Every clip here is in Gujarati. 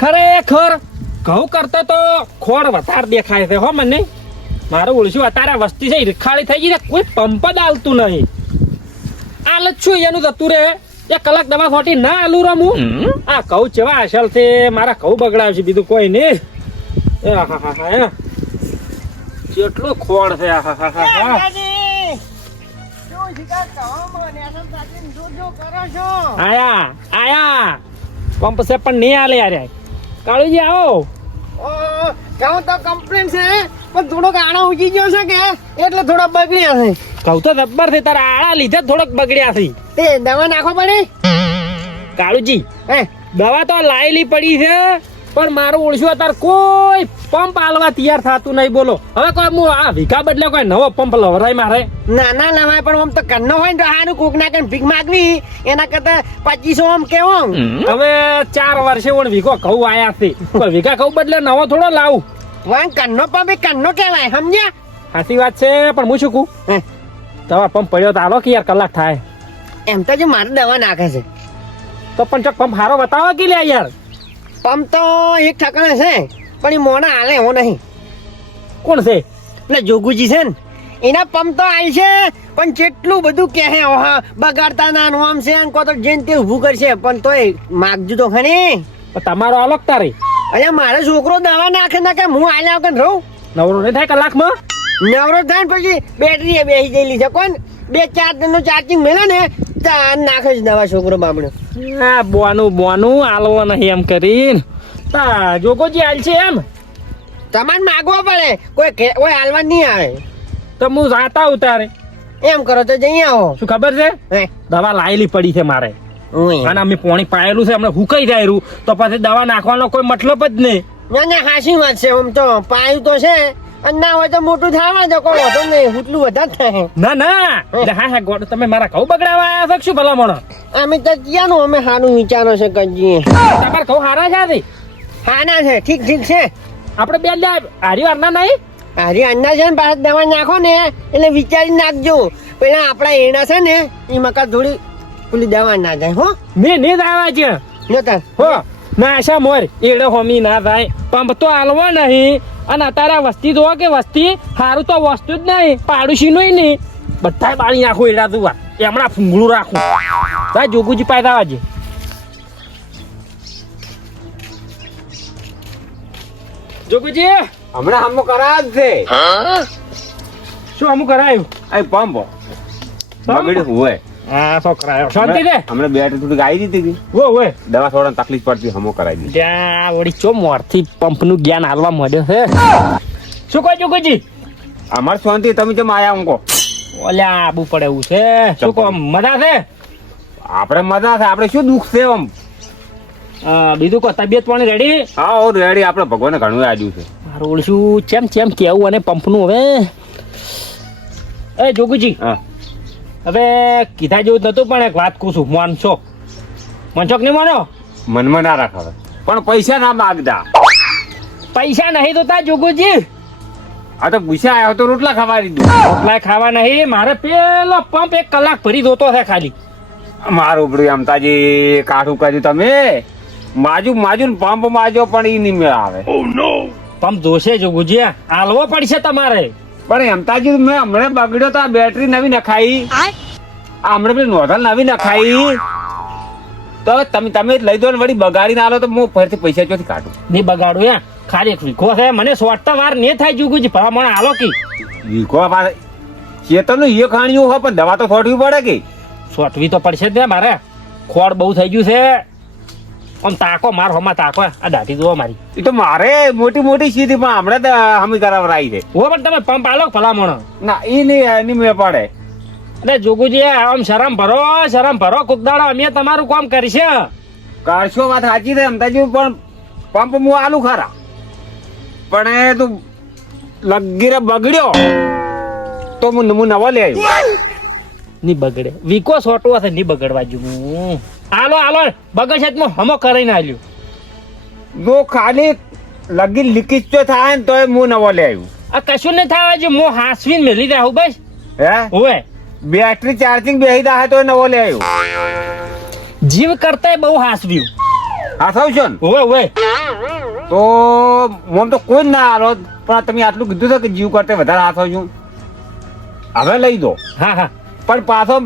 ખરેખર ઘઉં કરતા તો ખોડ વધારે દેખાય છે હો મને. મારું ઓળશું અત્યારે વસ્તી છે રીખાળી થઈ ગઈ ને કોઈ પંપ જ આવતું નહીં. આલ જ છું એનું જતું રે 1 કલાક દવા ખોટી ના આલું રમું. આ ઘઉં ચેવા અસલ છે મારા ઘઉં બગડાવશે બીજું કોઈ નહીં. કેટલું ખોડ છે. આયા આયા પંપ છે પણ નહીં આલે યાર. કાળુજી આવો. કહું તો કમ્પ્લેન છે પણ થોડોક આણો ઉગી ગયો છે કે એટલે થોડા બગડ્યા છે. કહું તો જબ્બર છે તારા આળા લીધે થોડોક બગડ્યા છે. તે દવા નાખો પડે કાળુજી હે દવા તો લાયેલી પડી છે પણ મારું ઓળશું અત્યારે કોઈ પંપ આલવા તૈયાર થતું નહીં. બોલો હવે કોઈ હું આ વીઘા બદલે કોઈ નવો પંપ લવરાય મારે. ના ના લવાય પણ આમ તો કન્નો હોય ને તો હારું કોક ના કઈ ભીખ માગવી એના કરતા 2500 આમ કેવો. હવે 4 વર્ષે ઓણ વીઘો ઘઉં આયા છે કોઈ વીઘા ઘઉં બદલે નવો થોડો લાવું. વાં કન્નો પંપ એ કન્નો કહેવાય સમજ્યા. સાચી વાત છે પણ હું શું કહું હે દવા પંપ પડ્યો તો હાલો કે યાર કલાક થાય. એમ તો જો મારે દવા નાખે છે તો પણ ચોક પંપ હારો બતાવો કે લે યાર. પંપ તો એક ઠકાણે છે પણ એ મોના હાલે એવો નહીં. કોણ છે? એટલે જોગુજી છે ને એના પંપ તો આવી છે પણ જેટલું બધું કહે બગાડતા ના આમ છે કો તો જેન તે ઊભું કરશે પણ તોય માગજો તો ખરી. તમારો અલગ તારે અરે મારો છોકરો દવા નાખે ના કે હું આલ્યા વગર રહું. નવરો નહીં થાય કલાકમાં? નવરો થાય ને પછી બેટરી બેસી ગયેલી છે કોણ 2-4 દિનનું ચાર્જિંગ મેલે ને તાર નાખે જ દવા છોકરો બામણો. હા બોનું આલવો નહીં એમ કરીને તા જોગોજી આલ છે એમ. તમારે માગવો પડે કોઈ હાલવા નહીં આવે તો હું જાતા ઉતારે એમ કરો તો જઈ આવો. શું ખબર છે હે દવા લાયેલી પડી છે મારે ઓય અને અમે પાણી પાયેલું છે હમણાં હુકાઈ જાય તો પછી દવા નાખવાનો કોઈ મતલબ જ નહીં. ના ના હાસી વાત છે આમ તો પાયું તો છે અને ના હોય તો મોટું થવા દો કોઈ વાંધો નહીં હુટલું વધારે થાય. ના હા ગોડ તમે મારા ઘઉં બગડાવા આવ્યા છો શું ભલામણ? અમે તો ક્યાંનું અમે સારું વિચારો છે કજીએ તમારા ઘઉં હારા છે હા ના છે ઠીક છે આપણે બે હારી વારના નહીં. અરે અન્ના છે ને પાછળ દવા નાખો ને એટલે વિચારી નાખજો પેલા આપણા એના છે ને એ મકા થોડી પેલી દવા ના જાય હો. મેં નહીં આવ્યા છે નતા હો ના આશા મોર એડો હોમી ના થાય પંપ તો હાલવો નહીં. અને અત્યારે વસ્તી જોવો કે વસ્તી સારું તો વસ્તુ જ નહીં પાડોશી નું નહીં બધા બાળી નાખું એડા તું એમણા ફૂંગળું રાખું. ભાઈ જોગુજી પાયદા વાજે જોગુજી હમણાં હમો કરાવ છે. શું અમુક કરાયું? આ પંપ બગડ્યું હોય. હા શું કરાયો શાંતિ રે હમણાં બેટરી થોડીક આવી દીધી ઓય દવા થોડા તકલીફ પડતી હમો કરાવી દીધી. ત્યાં વળી ચો મોરથી પંપ નું જ્ઞાન હાલવા મળ્યો છે. શું કહો જોગુજી? અમાર શાંતિ તમે જેમ આયા ઊંઘો ઓલ્યા આબુ પડે એવું છે. શું કહો મજા છે? આપણે મજા છે આપણે શું દુઃખ છે આમ. બીજું કહો તબિયત પાણી રેડી? હા ઓ રેડી આપણે ભગવાને ઘણું આજ્યું છે. મારું ઓળશું ચેમ કેવું અને પંપ નું હવે એ જોગુજી હા હવે કીધા જેવું નતું પણ એક વાત કહું છું માનશો કે નહીં માનો? મનમાં ના રાખાવે પણ પૈસા ના માગતા. પૈસા નહીં જોતા જોગુજી. આ તો પૂછ્યા આવ્યો તો રોટલા ખાવા દીધું. રોટલા ખાવા નહીં મારે પેલો પંપ 1 કલાક ભરી જોતો છે ખાલી. મારું ઉપડ્યું આમ તાજી કાઠું કર્યું તમે માજુ ને પંપ માજો પણ ઈ નહીં મેળ આવે. પંપ જોશે જોગુજી હાલવો પડશે તમારે. પણ એમ તાજી મેં હમણાં બગડ્યો તો આ બેટરી નવી નખાઈ આ હમણાં પેલી નોંધલ નવી નખાઈ તો તમે લઈ દો ને વળી બગાડી ના લો તો હું ફરીથી પૈસા ચોથી કાઢું. નહીં બગાડું યા ખાલી 1 વીઘો છે મને સોટતા વાર નહીં થાય જોગુજી ભલા મને હાલો કી વીઘો ખેતરનું એ ખાણ્યું હોય પણ દવા તો છોડવી પડે કે સોટવી તો પડશે જ ને મારે. ખોડ બહુ થઈ ગયું છે આમ તાકો માર હમા તાકો આ દાઢી જોવો મારી. એ તો મારે મોટી સીધી પણ હમણાં તો હમી કરાવરાઈ છે. ઓ પણ તમે પંપ આલો ભલામણ. ના એ નહીં મેં પડે. અરે જોગુજી આમ શરમ ભરો કોક દાડો અમે તમારું કામ કરશે. કરશો વાત સાચી છે અમતાજી પણ પંપ હું આલું ખરા પણ એ તું લગીરે બગડ્યો તો હું નવો લઈ આવ્યો. ની બગડે વીકો સોટવો છે ની બગડવા જો આલો બગડશે તો હમો કરીને આલ્યું. જો ખાલી લગી લીકેજ તો થાય ને તો હું નવો લઈ આવ્યું. આ કશું નહીં થવા જો હું હાસવીને મેલી દઉં બસ. હે ઓય બેટરી ચાર્જિંગ બેહી દા તો નવો લઈ આવ્યો. જીવ કરતા બહુ હાસવ્યું હાથવશો ને ઓવે ઓવે તો મોમ તો કોઈ જ ના હાલો, પણ તમે આટલું કીધું છે કે જીવ કરતે વધારે હાથવશું. હવે લઈ દો, હા હા પણ પાછો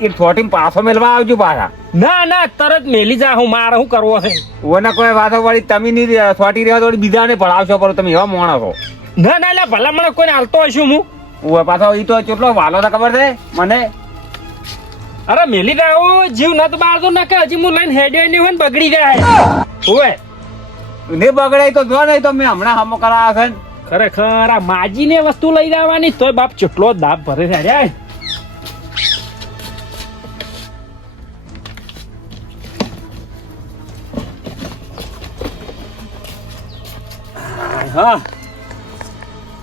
એ થોટી પાછો મેળવા આવજો પાછા. ના ના તરત મેલી જા, હું મારે શું કરવો છે. ઓના કોઈ વાતો વળી તમે ની થોટી રહ્યા તો વળી બીજાને ભણાવશો, પણ તમે એવા મોણા છો. ના ના એટલે ભલા મને કોઈને હાલતો હશું હું. ઓય પાછો ઈ તો કેટલો વાલો છે ખબર છે મને. અરે મેલી જાઓ, જીવ નત બાળતો ના કે હજી હું લઈને હેડ્યો નહીં હોય ને બગડી જાય. ઓવે ને બગડે તો જો નહીં તો મેં હમણાં હમો કરાવ્યા છે ને. ખરેખર આ માજીને વસ્તુ લઈ જવાની તોય બાપ કેટલો દાબ ભરે છે. અરે હા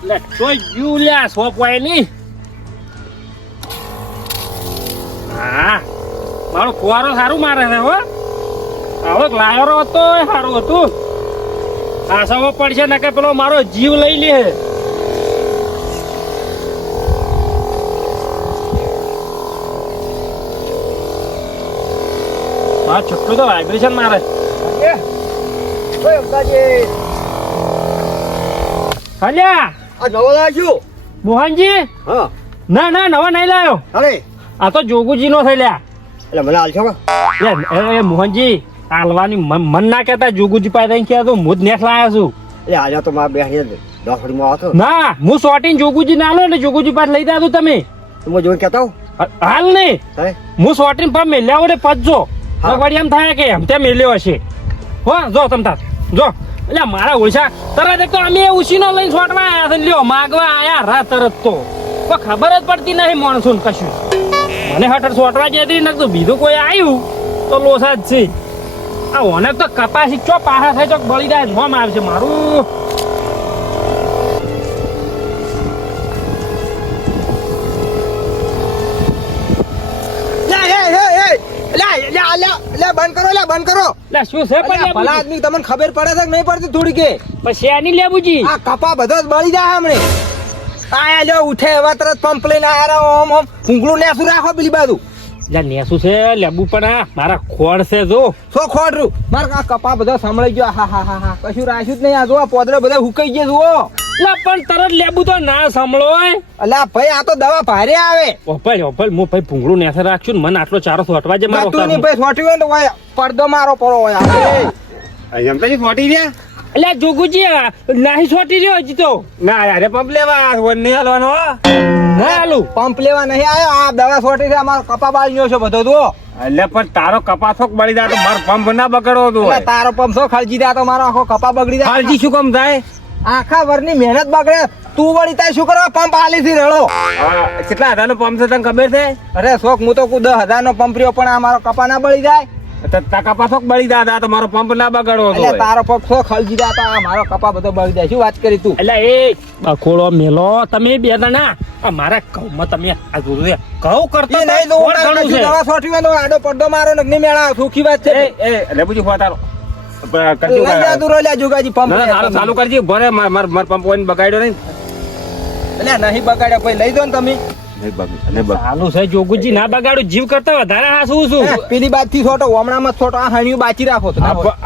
લે તોય જીવ લ્યા સોપવાય નહીં. હા મારો ફુવારો સારું મારે છે હો. હવે લાયરો હતો એ સારું હતું. આસાવો પડશે ને કે પેલો મારો જીવ લઈ લે. હા છોટલું તો વાઇબ્રેશન મારે. હલ્યા આ નવો લાવ્યો છું. મોહનજી હા ના ના નવા નહીં લાયો. અરે આ તો જોગુજી નો થઈ લ્યા. એટલે મને હાલ છો કે એ મોહનજી હાલવાની મન ના કેતા જોગુજી પાસે થઈને કહેતો હું જ નેટ લાયો છું. એટલે આજે તો મારા બે દોસડીમાં આવતો ના હું સોટીને જોગુજી ના લો એટલે જોગુજી પાસે લઈ જાજો તમે. હું જોઈને કહેતા હું હાલ નહીં અરે હું સોટીને પગ મેલ્યા વડે પચજો. હા. વળી એમ થાય કે એમ ત્યાં મેલ્યો હશે. હો જો તમ તાર જો એટલે મારા ઓછા તરત એક તો અમે ઉછીનો લઈને સોટવા આયા છે ને લ્યો માગવા આયા રા તરત તો કોઈ ખબર જ પડતી નહીં માણસો ને કશું. મને હઠર સોટવા જતી ને તો બીજું કોઈ આવ્યું તો લોસા જ છે. આ ઓને તો કપાસી ચો પાહા થાય ચોક બળી જાય મોમ આવશે મારું. બંધ કરો બંધ કરો. એટલે શું છે પણ ભલા આદમી તમને ખબર પડે છે કે નહીં પડતી થોડી કે પછી એની લેબુજી આ કપા બધો જ બળી જાય હમણે. આયા લ્યો ઉઠે એવા તરત પંપ લઈને આયા ઓમ ઓમ ભૂંગળું નેસું રાખો પેલી બાજુ. એટલે નેસું છે લેબુ પણ આ મારા ખોડ છે જો. સો ખોડરું મારે આ કપા બધો સંભળાઈ ગયો. હા હા હા હા કશું રાખ્યું જ નહીં. આ જો આ પોદરા બધા હુકાઈ ગયા જુઓ. એટલે પણ તરત લેબુ તો ના સાંભળોય. અલ્યા ભાઈ આ તો દવા ભારે આવે. ઓપલ ઓપલ હું ભાઈ ભૂંગળું નેસે રાખશું ને મને આટલો ચારો સોટવા જે મારો તું નહીં ભાઈ સોટ્યું હોય ને તો હોય પડદો મારો પડો હોય આપણે. એમ તો થોટી રહ્યા એટલે જોગુજી નાહી સોટી રહ્યો હજી તો. ના યાર પંપ લેવા નહીં હાલવાનો હો. ના આલું પંપ લેવા નહીં આવ્યો. આ દવા સોટી છે અમારો કપા બાળી છે બધો જુઓ. એટલે પણ તારો કપા થોક બળી જાય તો મારો પંપ ના બગડવો તો એટલે તારો પંપ છો ખર્ચી દે તો મારો આખો કપા બગડી જાય. હાલજી શું કામ થાય? આખા વરની મહેનત બગડે. તું વળી તાય શું કરવા પંપ આલી થી રડો. કેટલા હજારનો પંપ છે તને ખબર છે? અરે શોખ હું તો 10,000 નો પંપ રહ્યો પણ આ મારો કપા ના બળી જાય. કપા થોક બળી જાય તો મારો પંપ ના બગડવો એટલે તો તારો પંપ છો ખર્ચી દે તો આ મારો કપા બધો બળી જાય. શું વાત કરી તું? એટલે એ બખોળો મેલો તમે બે જણા આ મારા ઘઉંમાં તમે આ જોજો ઘઉં કરતા એ નહીં તો ખોળ ઘણું છે. દવા સોટી હોય તો આડો પડદો મારો ને નહીં મેળા. સુખી વાત છે. લેબુજી ફોન તારો લઈ જા તું રોલ્યા જોગાજી પંપ ના તારો ચાલુ કરજી ભરે માર પંપ કોઈ બગાડ્યો નહીં. એટલે નહીં બગાડ્યા પછી લઈ દો ને તમે. ચાલુ છે જોગુજી ના બગાડું જીવ કરતા વધારે હાસું છું. પેલી બાદ થી છોટો હમણાં છોટો આ હાણિયું બાચી રાખો તો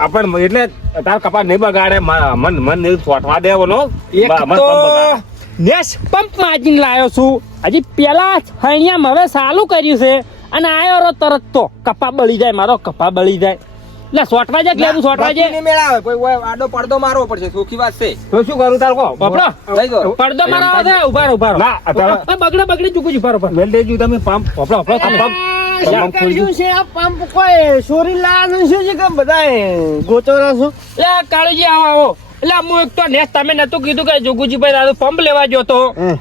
આપણ એટલે તાર કપા નહીં બગાડે મન મન નહીં છોટવા દેવાનો. એક તો નેસ પંપ માજીને લાયો છું હજી પેલા હણિયામાં હવે ચાલુ કર્યું છે અને આયો તરત તો કપા બળી જાય મારો કપા બળી જાય. એટલે સોટવા જાય લેવું સોટવા જાય નહીં મેળાવે કોઈ આડો પડદો મારવો પડશે. સુખી વાત છે. તો શું કરું તાર કો બાપડો લઈ દો. પડદો મારો આવે ઉભારો ના, અત્યારે- બગડે બગડે ચૂકું ઉભારો પર વેલ દેજો તમે પંપ બાપડો બાપડો છે આ પંપ કોઈ ચોરી લાવવાનું શું છે કે બધા ગોચવરા છો? એટલે કાળુજી આવો આવો. એટલે હું એક તો નેસ તમે નતું કીધું કે જોગુજી ભાઈ દાદુ પંપ લેવા ગયો તો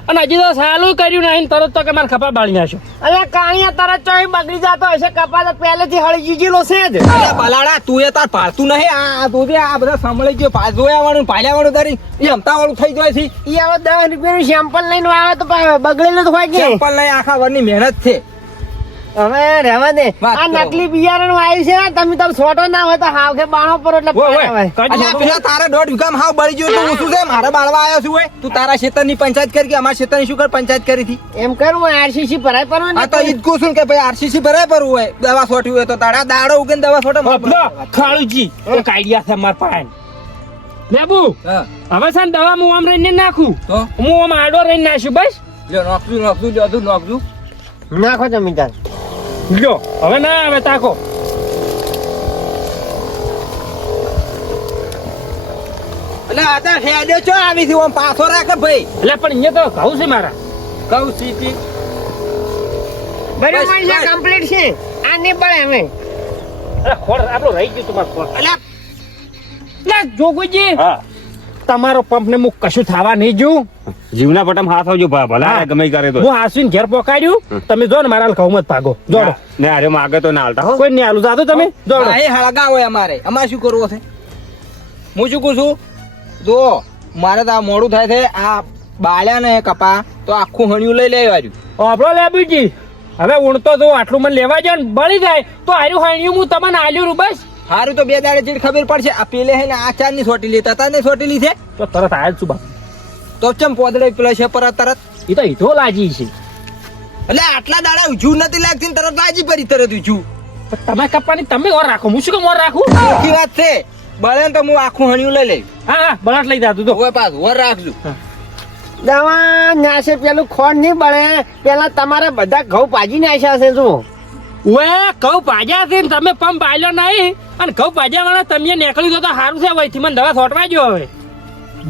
અને હજી તો સાલું કર્યું નહીં તરત તો કે મારે ખપા બાળી નાખ્યો. અલ્યા કાણિયા તરત ચોઈ બગડી જતો હશે. કપા તો પહેલેથી હળી જીજેલો છે જ. બલાડા તું એ તાર પાડતું નહીં. આ તું આ બધા સંભળાઈ ગયો. જોયા વાળું પાડ્યા વાળું તારી એ હમતા વાળું થઈ જાય છે. એ હવે 10 રૂપિયાનું સેમ્પલ લઈને આવે તો બગડેલું તો હોય કે સેમ્પલ લઈ આખા વરની મહેનત છે. હવે રહેવા દે વાત આ કરો. નકલી બિયારણ આવ્યું છે તમે છોટો ના હોય તો હાવ કે બાણો પર એટલે ઓય, ઓય, પાડે હોય. અલ્યા પેલા તારા 1.5 વીઘામાં હાવ બળી ગયું તો હું શું છે મારે બાળવા આવ્યો છું ઓય તું તારા ખેતરની પંચાયત કરી કે અમારા ખેતરની શું કર પંચાયત કરી હતી એમ કરું હું આરસીસી ભરાય પર આ તો ઈ જ કહું છું કે ભાઈ આરસીસી ભરાય પર હોય દવા છોટ્યું હોય તો તારા દાડો ઉગે ને દવા છોટે અબલો, કાળુજી એક આઈડિયા છે મારા પાસે લેબુ હા હવે છે ને દવા હું આમ રહીને નાખું તો હું આમ આડો રહીને નાખું બસ લ્યો નોકજું નાખો જમીનદાર લ્યો હવે ના આવે તાકો એટલે આ તો હેડે ચો આવી થી ઓમ પાછો રાખે ભાઈ એટલે પણ અહીંયા તો ઘઉં છે મારા કહું સીટી બરાબર બસ, છે બસ. કમ્પ્લીટ છે આ નહીં પડે હવે અરે ખોડ આપણો રહી ગયું તમારો ખોડ અલ્યા લે જોગુજી હા તમારો પંપ ને હું કશું થવા નહીં જોઉં જીવના પટમ હાથ આવજો ભલા હા. ગમે ઈ કરે તો હું આસીને ઘેર પહોંચાડ્યું તમે જો ને મારા ઘઉં મત ભાગો જોડો ને અરે માગે તો ના હાલતા હો કોઈ નહીં આલું જાતો તમે જોડો આ એ હળગા હોય અમારે શું કરવું છે હું શું કહું છું જો મારે તો આ મોડું થાય છે આ બાળ્યા ને કપા તો આખું હણિયું લઈ લેવાયું આપણો લેબુજી હવે ઊણતો જો આટલું મને લેવા જાય ને બળી જાય તો આર્યું હાણ્યું હું તમને આલ્યું બસ સારું તો 2 દાડે ચીડ ખબર પડશે આ પેલે હે ને આ 4 ની સોટી લેતા હતા ને સોટી લીધે તો તરત આયા જ છું બા તો ચમ પોદડે પેલા છે પર તરત એ તો ઈધો લાજી છે એટલે આટલા દાડા ઉજ્યું નથી લાગતી ને તરત લાજી પડી તરત ઉજ્યું પણ તમે કપવાની તમે ઓર રાખો હું શું કેમ ઓર રાખું સાચી વાત છે બળે ને તો હું આખું હણિયું લઈ લઈ હા હા બળાટ લઈ જાતું તો હવે પાછું વર રાખજો દવા નાશે પેલું ખોડ નહીં બળે પેલા તમારે બધા ઘઉં પાજી નાખ્યા છે શું ઓએ ઘઉં ભાજ્યા છે ને તમે પંપ આલ્યો નહીં અને ઘઉં ભાજ્યા વાળા તમે નીકળ્યું તો સારું છે વહીથી મને દવા છોટવા જો હવે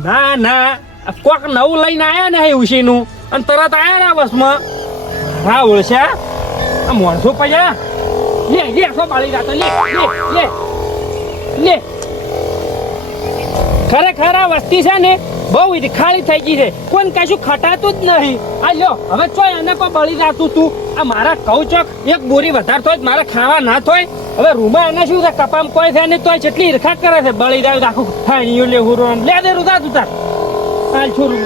ના ના આ કોક નવું લઈને આયા ને એ ઉશીનું અને તરત આયા ના બસમાં હા ઓળશ્યા આ માણસો પૈયા લે લે સો બાળી રાતો લે લે લે લે ખરેખર આ વસ્તી છે ને બહુ ખાલી થઈ ગઈ છે કોઈ કશું ખટાતું જ નહીં આ લ્યો હવે ચોય એને કોઈ બળી જાતું તું આ મારા કહું ચોક એક બોરી વધારે થોય તો મારે ખાવા ના થોય હવે રૂમા એને શું છે કપામ કોઈ છે ને તોય જેટલી ઈરખા કરે છે બળી જાય આખું ખાઈ લેવું લે દે રૂદા તું તાર હાલ છું રૂમ